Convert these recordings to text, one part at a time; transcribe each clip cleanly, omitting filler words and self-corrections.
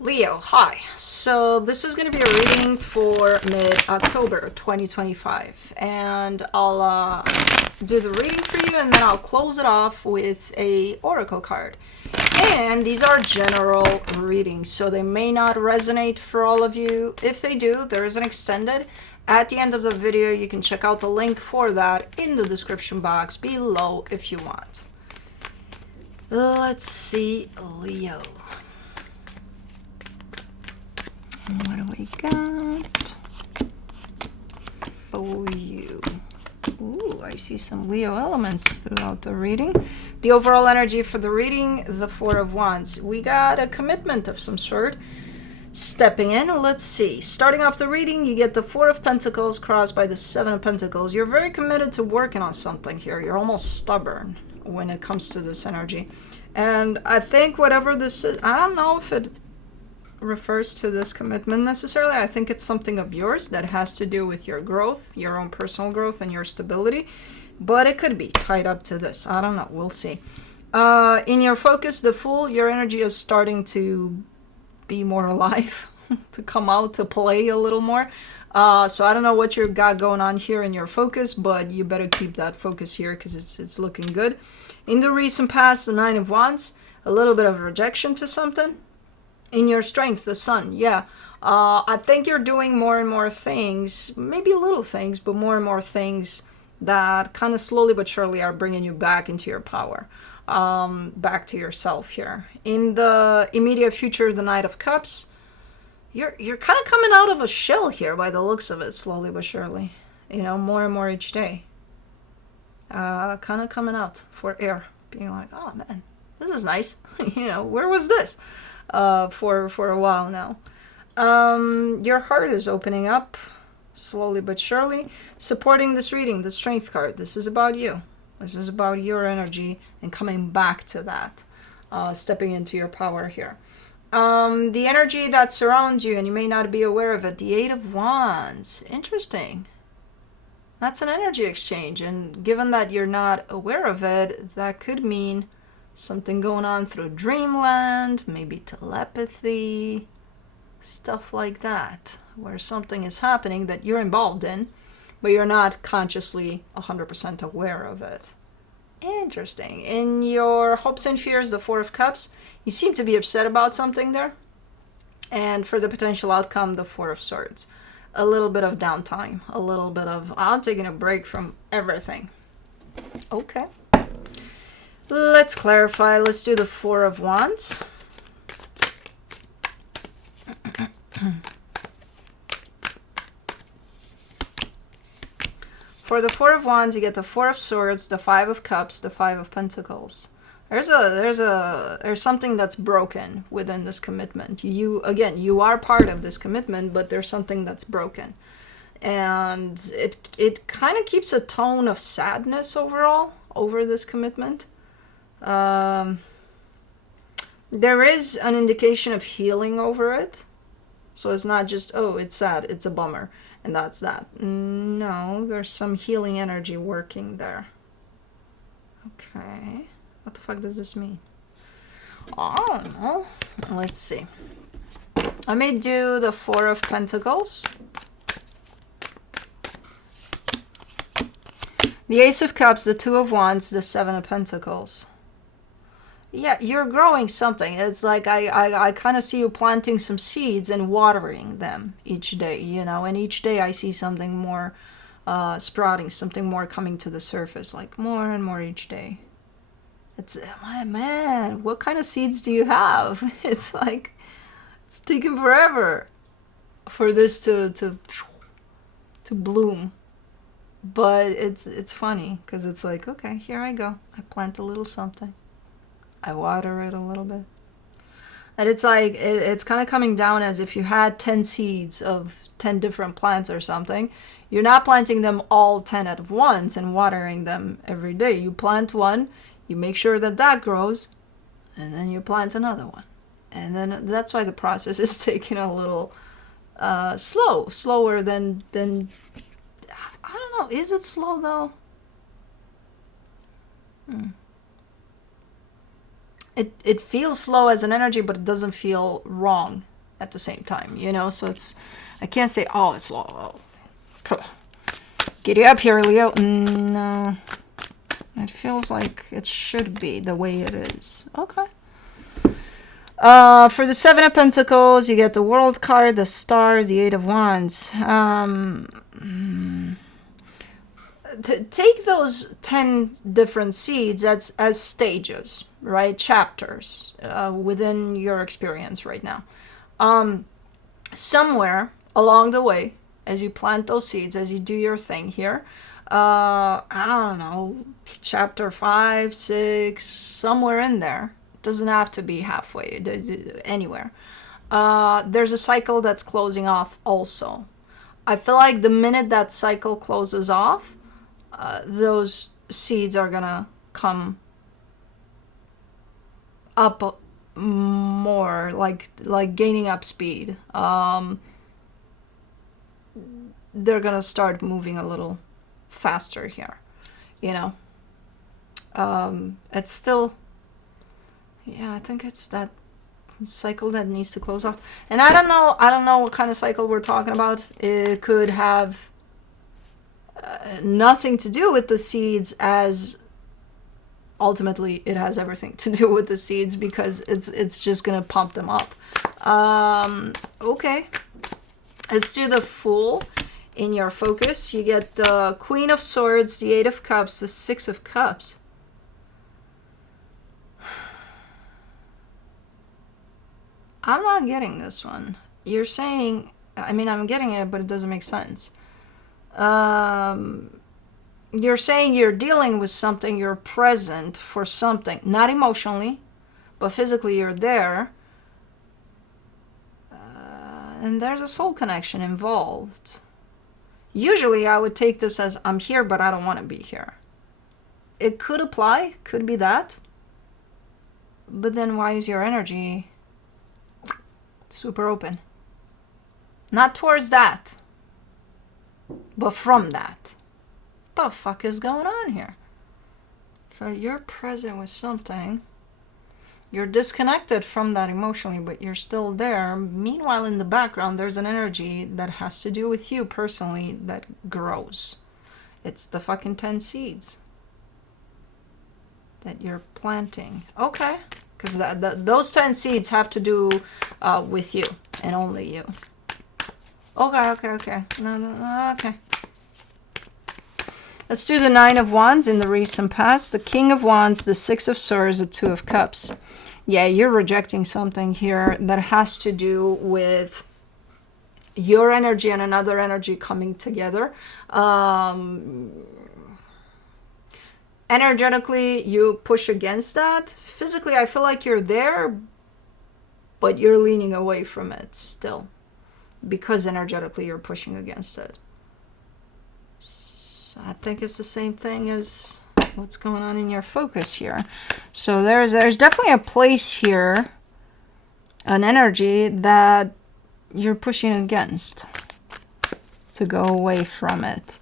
Leo, hi. So this is going to be a reading for mid-October 2025, and I'll do the reading for you, and then I'll close it off with a oracle card. And these are general readings, so they may not resonate for all of you. If they do, there is an extended. At the end of the video, you can check out the link for that in the description box below if you want. Let's see, Leo. What do we got? Oh, you. Ooh, I see some Leo elements throughout the reading. The overall energy for the reading, the Four of Wands. We got a commitment of some sort stepping in. Let's see. Starting off the reading, you get the Four of Pentacles crossed by the Seven of Pentacles. You're very committed to working on something here. You're almost stubborn when it comes to this energy. And I think whatever this is, I don't know if it refers to this commitment necessarily. I think it's something of yours that has to do with your growth, your own personal growth and your stability, but it could be tied up to this. I don't know. We'll see. In your focus, the Fool, your energy is starting to be more alive, to come out, to play a little more. So I don't know what you got going on here in your focus, but you better keep that focus here because it's looking good. In the recent past, the Nine of Wands, a little bit of rejection to something. In your strength, the Sun, yeah. I think you're doing more and more things, maybe little things, but more and more things that kind of slowly but surely are bringing you back into your power, back to yourself here. In the immediate future, the Knight of Cups, you're kind of coming out of a shell here by the looks of it, slowly but surely. You know, more and more each day. Kind of coming out for air, being like, oh man, this is nice. You know, where was this? For a while now. Your heart is opening up slowly but surely, supporting this reading, the Strength card. This is about you. This is about your energy and coming back to that, stepping into your power here. The energy that surrounds you, and you may not be aware of it, the Eight of Wands. Interesting. That's an energy exchange, and given that you're not aware of it, that could mean something going on through dreamland, maybe telepathy, stuff like that, where something is happening that you're involved in, but you're not consciously 100% aware of it. Interesting. In your hopes and fears, the Four of Cups, you seem to be upset about something there. And for the potential outcome, the Four of Swords. A little bit of downtime, a little bit of, I'm taking a break from everything. Okay. Let's clarify. Let's do the Four of Wands. For the Four of Wands, you get the Four of Swords, the Five of Cups, the Five of Pentacles. There's something that's broken within this commitment. You are part of this commitment, but there's something that's broken. And it kind of keeps a tone of sadness overall over this commitment. There is an indication of healing over it. So it's not just, oh, it's sad, it's a bummer, and that's that. No, there's some healing energy working there. Okay. What the fuck does this mean? I don't know. Let's see. I may do the Four of Pentacles. The Ace of Cups, the Two of Wands, the Seven of Pentacles. Yeah, you're growing something. It's like I kind of see you planting some seeds and watering them each day, you know, and each day I see something more sprouting, something more coming to the surface, like more and more each day. It's, man, what kind of seeds do you have? It's like, it's taking forever for this to bloom. But it's funny because it's like, okay, here I go. I plant a little something. I water it a little bit. And it's like, it's kind of coming down as if you had 10 seeds of 10 different plants or something. You're not planting them all 10 at once and watering them every day. You plant one, you make sure that that grows, and then you plant another one. And then that's why the process is taking a little slower than, I don't know, is it slow though? It feels slow as an energy, but it doesn't feel wrong at the same time, you know? So it's, I can't say, oh, it's low. Giddy up here, Leo. No. It feels like it should be the way it is. Okay. For the Seven of Pentacles, you get the World card, the Star, the Eight of Wands. Take those 10 different seeds as stages, right? Chapters within your experience right now. Somewhere along the way, as you plant those seeds, as you do your thing here, I don't know, chapter 5, 6, somewhere in there. It doesn't have to be halfway, anywhere. There's a cycle that's closing off also. I feel like the minute that cycle closes off, those seeds are gonna come up more, like gaining up speed. They're gonna start moving a little faster here, you know. It's still, yeah, I think it's that cycle that needs to close off. And I don't know what kind of cycle we're talking about. It could have nothing to do with the seeds, as ultimately it has everything to do with the seeds, because it's just gonna pump them up. Okay, let's do the Fool in your focus. You get the Queen of Swords, the Eight of Cups, the Six of Cups. I'm not getting this one. You're saying, I mean, I'm getting it, but it doesn't make sense. You're saying you're dealing with something, you're present for something, not emotionally, but physically you're there. And there's a soul connection involved. Usually I would take this as, I'm here, but I don't want to be here. It could apply, could be that. But then why is your energy super open? Not towards that, but from that. What the fuck is going on here? So you're present with something. You're disconnected from that emotionally, but you're still there. Meanwhile, in the background, there's an energy that has to do with you personally that grows. It's the fucking 10 seeds that you're planting. Okay. Because those 10 seeds have to do with you and only you. Okay. No, okay. Let's do the Nine of Wands in the recent past. The King of Wands, the Six of Swords, the Two of Cups. Yeah, you're rejecting something here that has to do with your energy and another energy coming together. Energetically, you push against that. Physically, I feel like you're there, but you're leaning away from it still, because energetically you're pushing against it. So I think it's the same thing as what's going on in your focus here. So there's definitely a place here, an energy that you're pushing against to go away from it.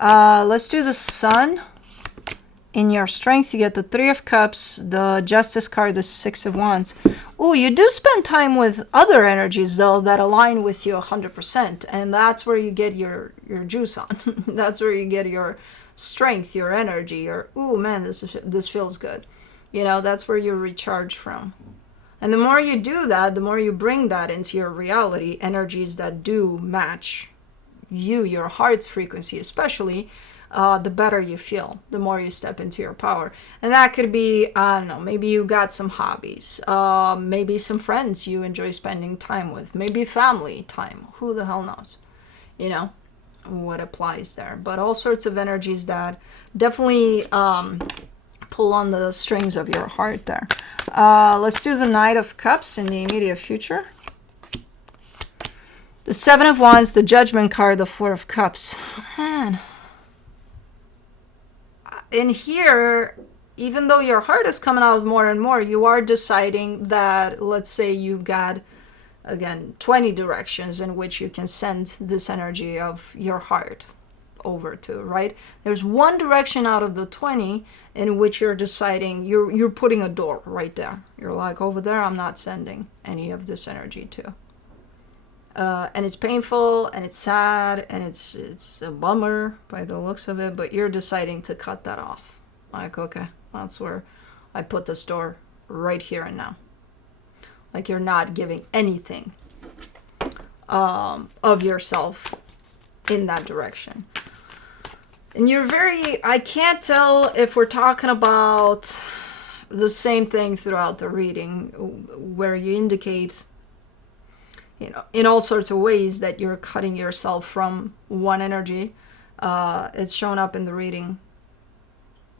Let's do the Sun. In your strength, you get the Three of Cups, the Justice card, the Six of Wands. Oh, you do spend time with other energies, though, that align with you 100%. And that's where you get your juice on. That's where you get your strength, your energy, your, ooh, man, this feels good. You know, that's where you recharge from. And the more you do that, the more you bring that into your reality, energies that do match you, your heart's frequency especially, the better you feel, the more you step into your power. And that could be, I don't know, maybe you got some hobbies, maybe some friends you enjoy spending time with, maybe family time, who the hell knows, you know, what applies there. But all sorts of energies that definitely pull on the strings of your heart there. Let's do the Knight of Cups in the immediate future. The Seven of Wands, the Judgment card, the Four of Cups. Man. In here, even though your heart is coming out more and more, you are deciding that, let's say you've got, again, 20 directions in which you can send this energy of your heart over to, right? There's one direction out of the 20 in which you're deciding, you're putting a door right there. You're like, over there, I'm not sending any of this energy to. And it's painful and it's sad and it's a bummer by the looks of it, but you're deciding to cut that off. Like, okay, that's where I put the store, right here and now. Like, you're not giving anything of yourself in that direction. And you're very, I can't tell if we're talking about the same thing throughout the reading, where you indicate, you know, in all sorts of ways that you're cutting yourself from one energy. It's shown up in the reading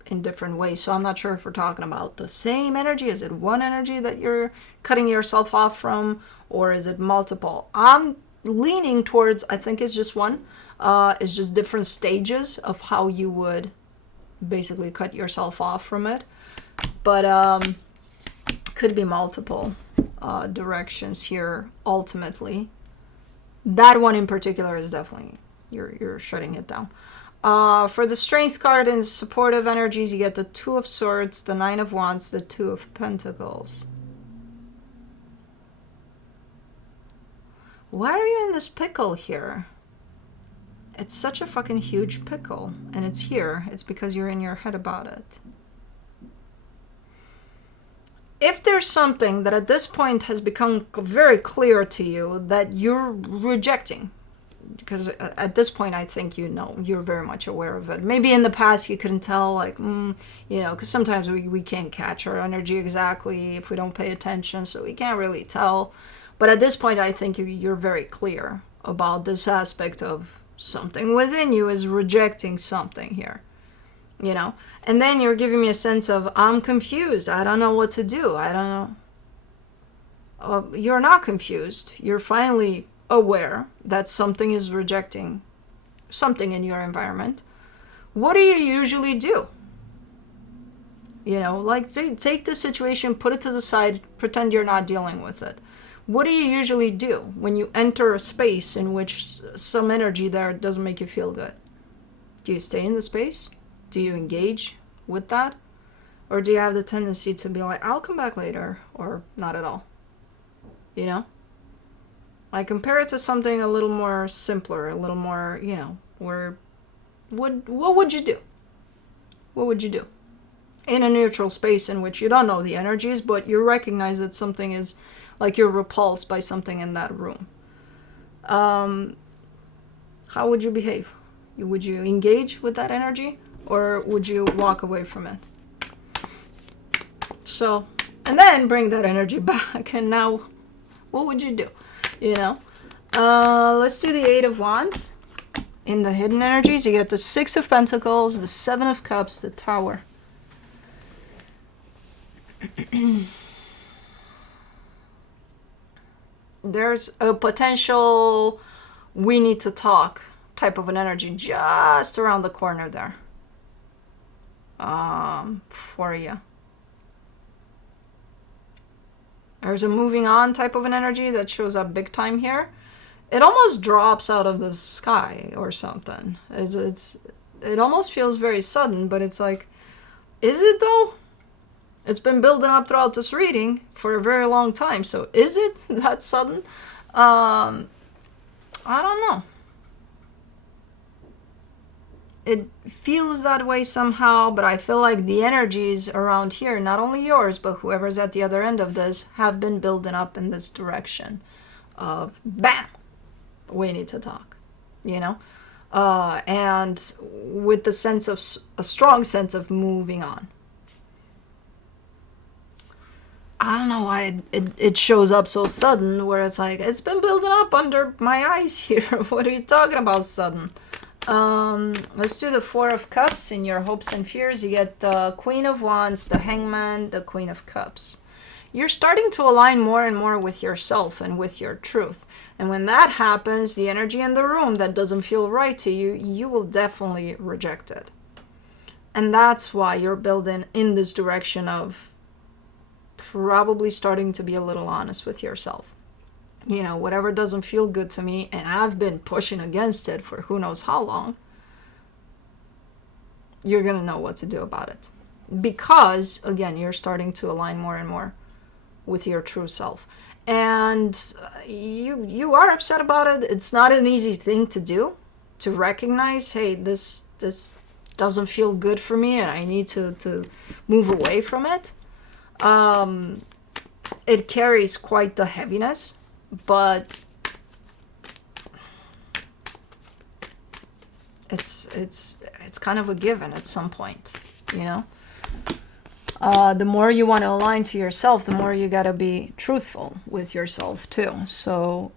in different ways. So I'm not sure if we're talking about the same energy. Is it one energy that you're cutting yourself off from, or is it multiple? I'm leaning towards, I think it's just one. It's just different stages of how you would basically cut yourself off from it. But could be multiple directions here ultimately. That one in particular is definitely, you're shutting it down. For the Strength card and supportive energies, you get the Two of Swords, the Nine of Wands, the Two of Pentacles. Why are you in this pickle here? It's such a fucking huge pickle, and it's here. It's because you're in your head about it. If there's something that at this point has become very clear to you that you're rejecting, because at this point I think you know, you're very much aware of it. Maybe in the past you couldn't tell, like, you know, because sometimes we can't catch our energy exactly if we don't pay attention, so we can't really tell. But at this point I think you're very clear about this aspect of something within you is rejecting something here, you know. And then you're giving me a sense of, I'm confused, I don't know what to do, I don't know. You're not confused, you're finally aware that something is rejecting something in your environment. What do you usually do? You know, like, take the situation, put it to the side, pretend you're not dealing with it. What do you usually do when you enter a space in which some energy there doesn't make you feel good? Do you stay in the space? Do you engage with that? Or do you have the tendency to be like, I'll come back later, or not at all? You know? I compare it to something a little more simpler, a little more, you know, where what would you do? What would you do? In a neutral space in which you don't know the energies, but you recognize that something is, like, you're repulsed by something in that room. How would you behave? Would you engage with that energy, or would you walk away from it? So, and then bring that energy back, and now, what would you do? You know? Let's do the Eight of Wands. In the hidden energies, you get the Six of Pentacles, the Seven of Cups, the Tower. There's a potential we need to talk type of an energy just around the corner there for you. There's a moving on type of an energy that shows up big time here. It almost drops out of the sky or something. It almost feels very sudden, but it's like, is it though? It's been building up throughout this reading for a very long time. So is it that sudden? I don't know. It feels that way somehow, but I feel like the energies around here, not only yours, but whoever's at the other end of this, have been building up in this direction of, bam, we need to talk, you know? And with the sense of, a strong sense of moving on. I don't know why it shows up so sudden, where it's like, it's been building up under my eyes here. What are you talking about sudden? Let's do the Four of Cups. In your hopes and fears, you get the Queen of Wands, the Hangman, the Queen of Cups. You're starting to align more and more with yourself and with your truth. And when that happens, the energy in the room that doesn't feel right to you, you will definitely reject it. And that's why you're building in this direction of probably starting to be a little honest with yourself. You know, whatever doesn't feel good to me, and I've been pushing against it for who knows how long, you're going to know what to do about it. Because, again, you're starting to align more and more with your true self. And, you are upset about it. It's not an easy thing to do, to recognize, hey, this doesn't feel good for me and I need to move away from it. It carries quite the heaviness, but it's kind of a given at some point, you know. The more you want to align to yourself, the more you got to be truthful with yourself too. So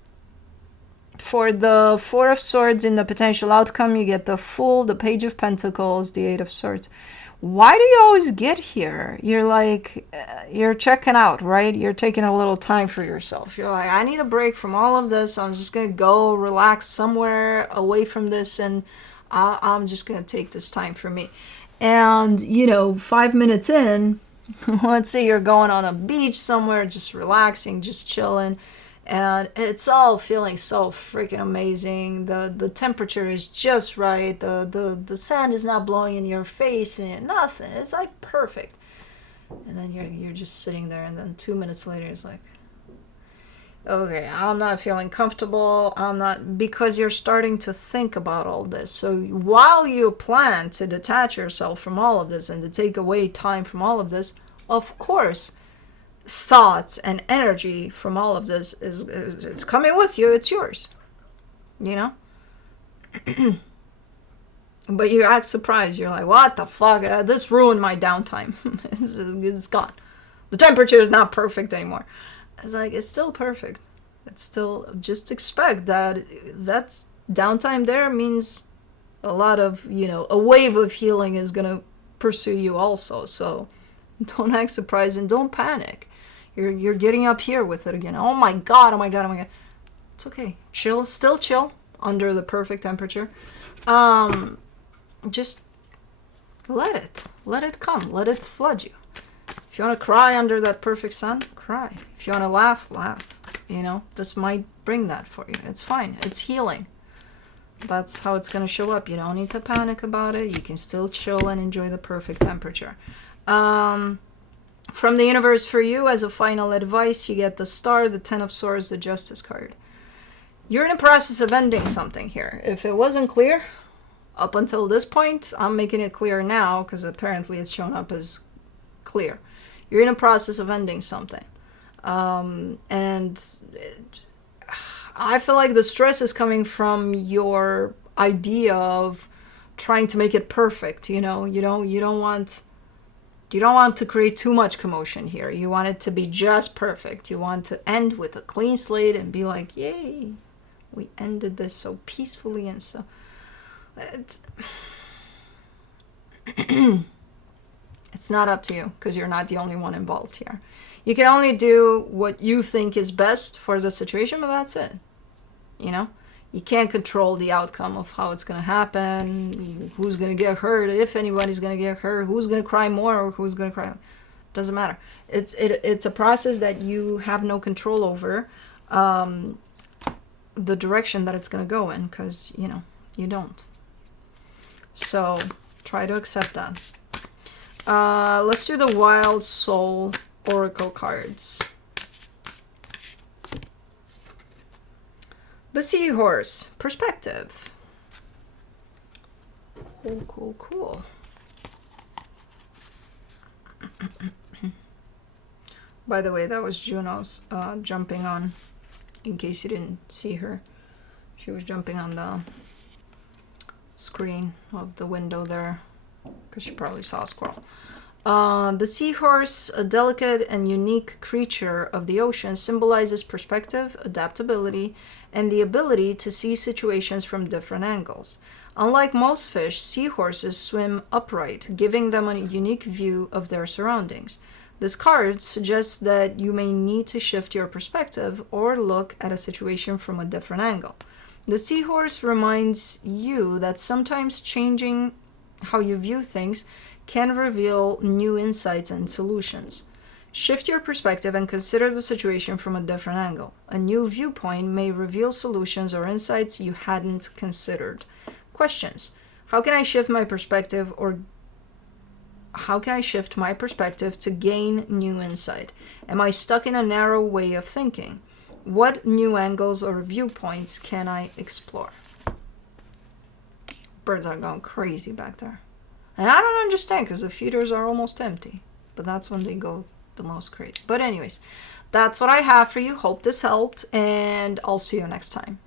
for the Four of Swords in the potential outcome, you get the Fool, the Page of Pentacles, the Eight of Swords. Why do you always get here? You're like, you're checking out, right? You're taking a little time for yourself. You're like, I need a break from all of this. I'm just going to go relax somewhere away from this, and I'm just going to take this time for me. And, 5 minutes in, let's say you're going on a beach somewhere, just relaxing, just chilling, and it's all feeling so freaking amazing. The temperature is just right. The sand is not blowing in your face and nothing. It's like perfect. And then you're just sitting there, and then 2 minutes later it's like, okay, I'm not feeling comfortable. I'm not, because you're starting to think about all this. So while you plan to detach yourself from all of this and to take away time from all of this, of course, thoughts and energy from all of this is it's coming with you. It's yours, But you act surprised. You're like, what the fuck? This ruined my downtime. It's gone. The temperature is not perfect anymore. It's like, it's still perfect. It's still, just expect that that's downtime there means a lot of, a wave of healing is going to pursue you also. So don't act surprised and don't panic. You're getting up here with it again. Oh my God, oh my God, oh my God. It's okay. Chill, still chill under the perfect temperature. Just let it come. Let it flood you. If you want to cry under that perfect sun, cry. If you want to laugh, laugh. This might bring that for you. It's fine. It's healing. That's how it's going to show up. You don't need to panic about it. You can still chill and enjoy the perfect temperature. From the universe for you, as a final advice, you get the Star, the Ten of Swords, the Justice card. You're in a process of ending something here. If it wasn't clear up until this point, I'm making it clear now because apparently it's shown up as clear. You're in a process of ending something. I feel like the stress is coming from your idea of trying to make it perfect. You don't want to create too much commotion here. You want it to be just perfect. You want to end with a clean slate and be like, yay, we ended this so peacefully. And so it's not up to you, because you're not the only one involved here. You can only do what you think is best for the situation, but that's it. You can't control the outcome of how it's going to happen, who's going to get hurt, if anybody's going to get hurt, who's going to cry more or who's going to cry. Doesn't matter. It's a process that you have no control over, the direction that it's going to go in, because, you don't. So try to accept that. Let's do the Wild Soul Oracle cards. The Seahorse, perspective. Cool. By the way, that was Juno's jumping on, in case you didn't see her. She was jumping on the screen of the window there, because she probably saw a squirrel. The seahorse, a delicate and unique creature of the ocean, symbolizes perspective, adaptability, and the ability to see situations from different angles. Unlike most fish, seahorses swim upright, giving them a unique view of their surroundings. This card suggests that you may need to shift your perspective or look at a situation from a different angle. The seahorse reminds you that sometimes changing how you view things can reveal new insights and solutions. Shift your perspective and consider the situation from a different angle. A new viewpoint may reveal solutions or insights you hadn't considered. Questions. How can I shift my perspective to gain new insight? Am I stuck in a narrow way of thinking? What new angles or viewpoints can I explore? Birds are going crazy back there. And I don't understand because the feeders are almost empty. But that's when they go the most crazy. But anyways, that's what I have for you. Hope this helped. And I'll see you next time.